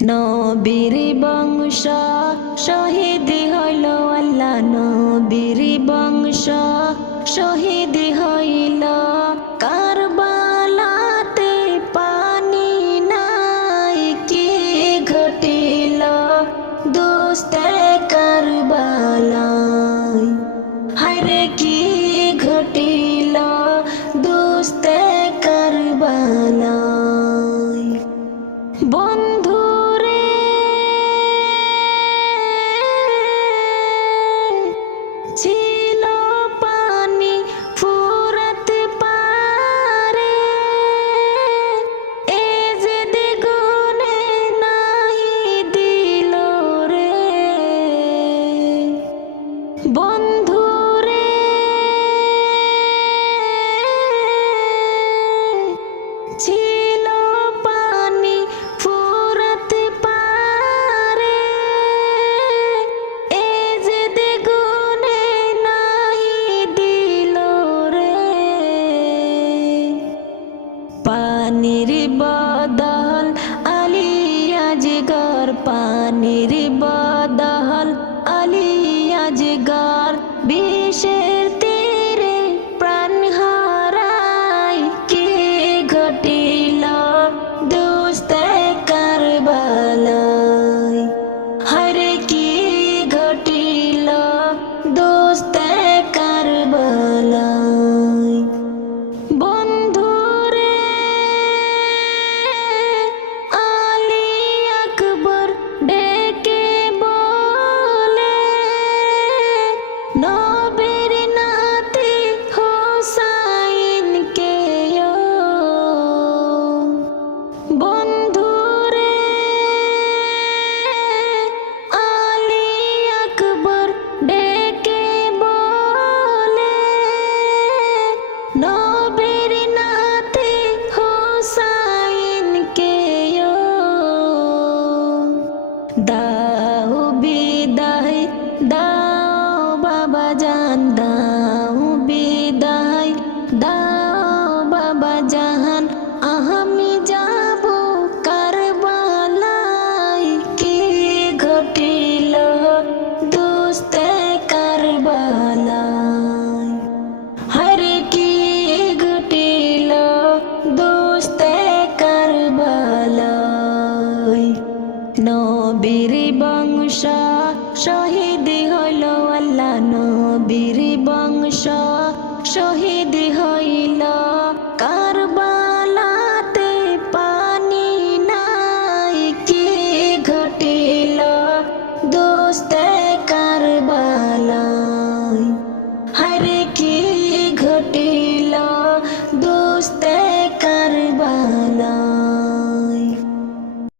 নবীর বংশ শহীদ হইল আল্লাহ, নবীর বংশ শহীদ হইল কারবালাতে। পানি নাই কি ঘটিল দোস্তে কারবালায়, হায়রে কি ঘটিল দোস্তে কারবালায়। বন্ধুরে ছিল পানি ফুরাত পারে, এ যে দ্বিগুণে নাহি দিল রে। বন্ধুরে ছিল পানি ফুরাত পারে, এ যে দ্বিগুণে নাহি দিল রে। পানির বদল আলী আজগর, পানির বদল আলী আজগর। বিষের তীরে প্রাণ হারায় কি ঘটিল দোস্তে কারবালায়, হায়রে কি ঘটিল দোস্তে কারবালায়। বন্ধুরে আলী আকবর ডেকে বলে, নবীর নাতি হোসাইনকে ও। বন্ধুরে আলী আকবর ডেকে বলে, নবীর নাতি হোসাইনকে ও। দাও বিদায় দাও বাবা জান, দাও বিদায় দাও বাবা জাহান। আমি যাব কারবালায় কি ঘটিল দোস্তে কারবালায়, হায়রে কি ঘটিল দোস্তে কারবালায়। নবীর বংশ শহীদ হইল আল্লাহ, নবীর বংশ শহীদ হইল কারবালাতে। পানি নাই কি ঘটিল দোস্তে